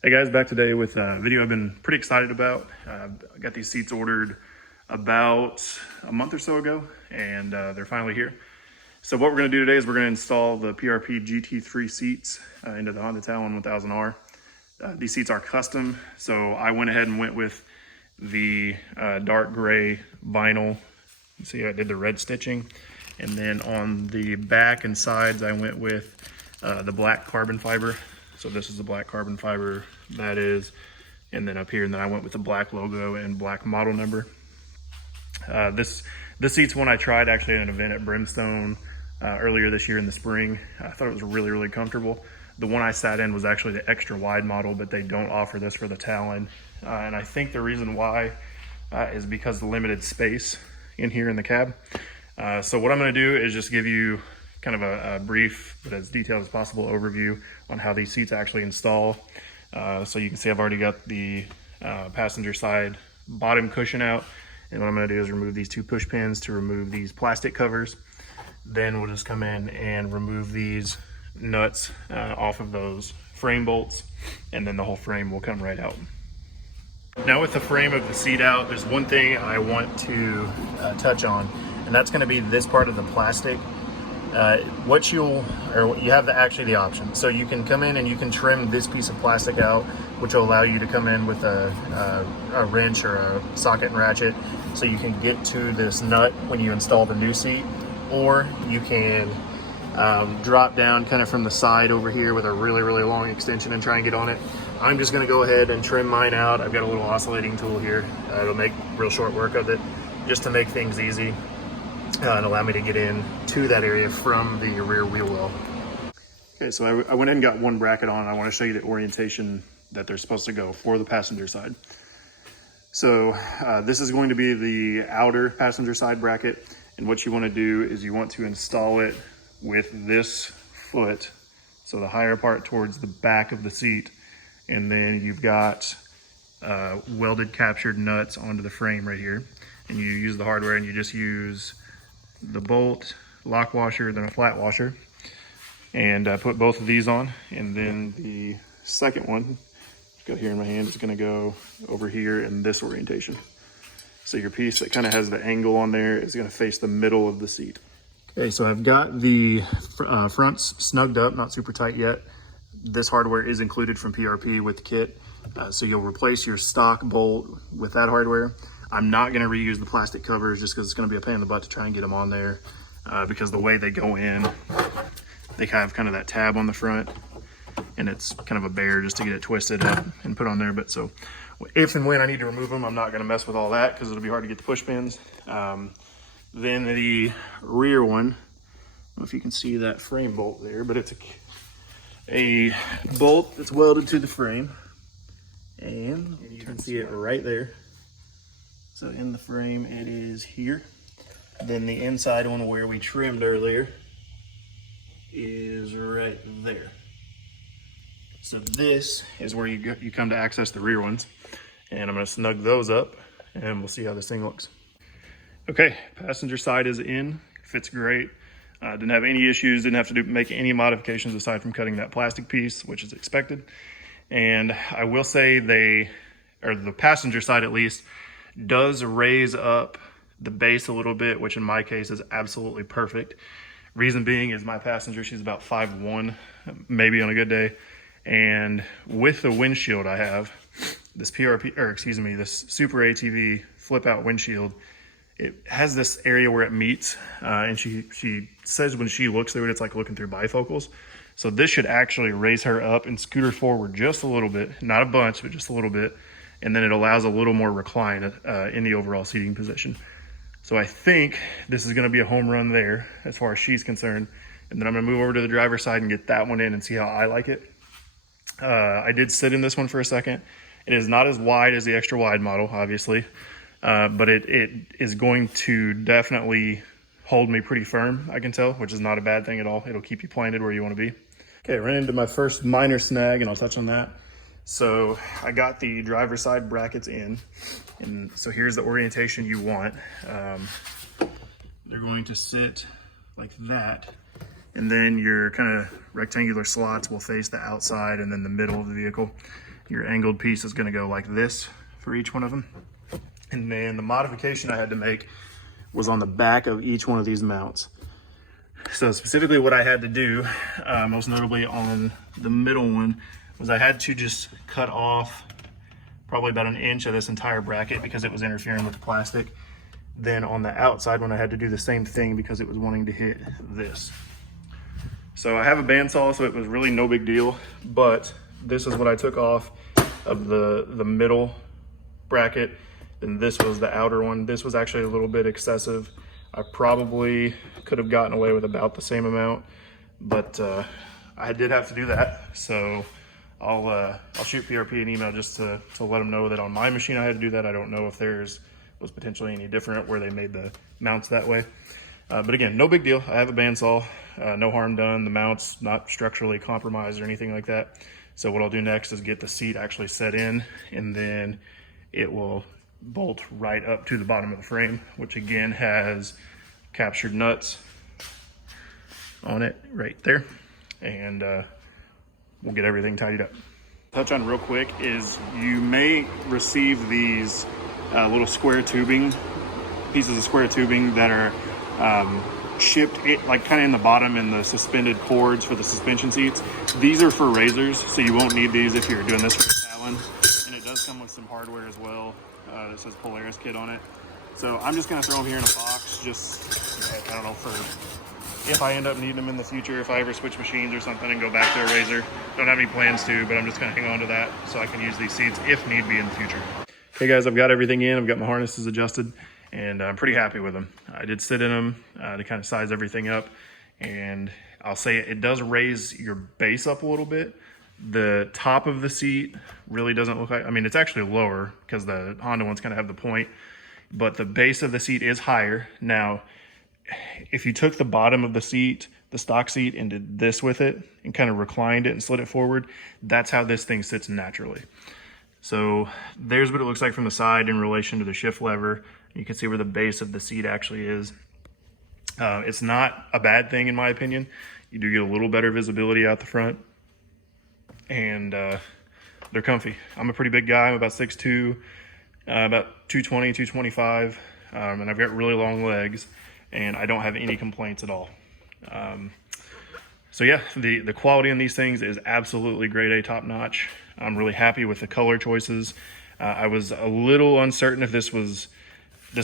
Hey guys, back today with a video I've been pretty excited about. I got these seats ordered about a month or so ago, and they're finally here. So what we're going to do today is we're going to install the PRP GT3 seats into the Honda Talon 1000R. These seats are custom, so I went ahead and went with the dark gray vinyl. You see I did the red stitching, and then on the back and sides I went with the black carbon fiber. So this is the black carbon fiber, that is, and then up here, and then I went with the black logo and black model number. This seat's one I tried actually at an event at Brimstone earlier this year in the spring. I thought it was really comfortable. The one I sat in was actually the extra wide model, but they don't offer this for the Talon. And I think the reason why is because of the limited space in here in the cab. So what I'm gonna do is just give you kind of a brief, but as detailed as possible overview on how these seats actually install. So you can see I've already got the passenger side bottom cushion out. And what I'm gonna do is remove these two push pins to remove these plastic covers. Then we'll just come in and remove these nuts off of those frame bolts, and then the whole frame will come right out. Now with the frame of the seat out, there's one thing I want to touch on, and that's gonna be this part of the plastic. You have actually the option. So you can come in and you can trim this piece of plastic out, which will allow you to come in with a wrench or a socket and ratchet, so you can get to this nut when you install the new seat. Or you can drop down kind of from the side over here with a really long extension and try and get on it. I'm just gonna go ahead and trim mine out. I've got a little oscillating tool here. It'll make real short work of it, just to make things easy. And allow me to get in to that area from the rear wheel well. Okay, so I went in and got one bracket on. I want to show you the orientation that they're supposed to go for the passenger side. So this is going to be the outer passenger side bracket, and what you want to do is you want to install it with this foot, so the higher part towards the back of the seat, and then you've got welded captured nuts onto the frame right here, and you use the hardware and you just use the bolt, lock washer, then a flat washer, and put both of these on. And then the second one, got here in my hand, is going to go over here in this orientation. So your piece that kind of has the angle on there is going to face the middle of the seat. Okay, so I've got the fronts snugged up, not super tight yet. This hardware is included from PRP with the kit, so you'll replace your stock bolt with that hardware. I'm not going to reuse the plastic covers just because it's going to be a pain in the butt to try and get them on there, because the way they go in, they have kind of that tab on the front, and it's kind of a bear just to get it twisted up and put on there. But so if and when I need to remove them, I'm not going to mess with all that because it'll be hard to get the push pins. Then the rear one, I don't know if you can see that frame bolt there, but it's a bolt that's welded to the frame, and you can see it right there. So in the frame, it is here. Then the inside one where we trimmed earlier is right there. So this is where you come to access the rear ones. And I'm gonna snug those up and we'll see how this thing looks. Okay, passenger side is in, fits great. Didn't have any issues, didn't have to make any modifications aside from cutting that plastic piece, which is expected. And I will say the passenger side at least, does raise up the base a little bit, which in my case is absolutely perfect. Reason being is my passenger, she's about 5'1", maybe on a good day. And with the windshield I have, this this Super ATV flip out windshield, it has this area where it meets, and she says when she looks through it, it's like looking through bifocals. So this should actually raise her up and scoot her forward just a little bit, not a bunch, but just a little bit. And then it allows a little more recline in the overall seating position. So I think this is gonna be a home run there as far as she's concerned. And then I'm gonna move over to the driver's side and get that one in and see how I like it. I did sit in this one for a second. It is not as wide as the extra wide model, obviously, but it is going to definitely hold me pretty firm, I can tell, which is not a bad thing at all. It'll keep you planted where you wanna be. Okay, ran into my first minor snag, and I'll touch on that. So I got the driver's side brackets in, and so here's the orientation you want. They're going to sit like that, and then your kind of rectangular slots will face the outside and then the middle of the vehicle. your angled piece is gonna go like this for each one of them. And then the modification I had to make was on the back of each one of these mounts. So specifically what I had to do, most notably on the middle one, was I had to just cut off probably about 1 inch of this entire bracket because it was interfering with the plastic. Then on the outside one, I had to do the same thing because it was wanting to hit this. So I have a bandsaw, so it was really no big deal, but this is what I took off of the middle bracket, and this was the outer one. This was actually a little bit excessive. I probably could have gotten away with about the same amount, but I did have to do that. So I'll shoot PRP an email just to let them know that on my machine I had to do that. I don't know if theirs was potentially any different where they made the mounts that way. But again, no big deal. I have a bandsaw, no harm done. The mount's not structurally compromised or anything like that. So what I'll do next is get the seat actually set in, and then it will bolt right up to the bottom of the frame, which again has captured nuts on it right there. And we'll get everything tidied up. Touch on real quick is you may receive these little square tubing, pieces of square tubing that are shipped like kind of in the bottom in the suspended cords for the suspension seats. These are for razors, so you won't need these if you're doing this for a Talon. And it does come with some hardware as well that says Polaris kit on it. So I'm just gonna throw them here in a box, just, I don't know, for if I end up needing them in the future, if I ever switch machines or something and go back to a razor. Don't have any plans to, but I'm just gonna hang on to that so I can use these seats if need be in the future. Hey guys, I've got everything in. I've got my harnesses adjusted, and I'm pretty happy with them. I did sit in them to kind of size everything up, and I'll say it does raise your base up a little bit. The top of the seat really doesn't look like, I mean, it's actually lower because the Honda ones kind of have the point, but the base of the seat is higher. Now, if you took the bottom of the seat, the stock seat, and did this with it and kind of reclined it and slid it forward, that's how this thing sits naturally. So there's what it looks like from the side in relation to the shift lever. You can see where the base of the seat actually is. It's not a bad thing in my opinion. You do get a little better visibility out the front, and they're comfy. I'm a pretty big guy. I'm about 6'2", about 220, 225, and I've got really long legs, and I don't have any complaints at all. So yeah, the quality in these things is absolutely grade A, top notch. I'm really happy with the color choices. I was a little uncertain if this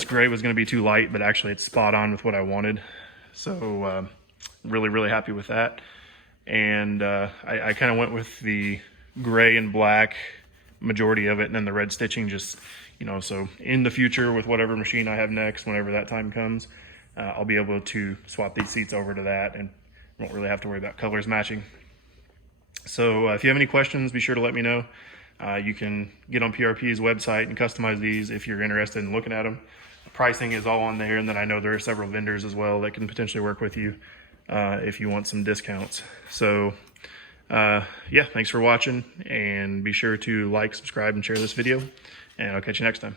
gray was going to be too light, but actually it's spot on with what I wanted. So really, really happy with that. And I kind of went with the gray and black majority of it, and then the red stitching just, you know, so in the future with whatever machine I have next, whenever that time comes, I'll be able to swap these seats over to that and won't really have to worry about colors matching. So if you have any questions, be sure to let me know. You can get on PRP's website and customize these if you're interested in looking at them. Pricing is all on there, and then I know there are several vendors as well that can potentially work with you if you want some discounts. So yeah, thanks for watching, and be sure to like, subscribe, and share this video, and I'll catch you next time.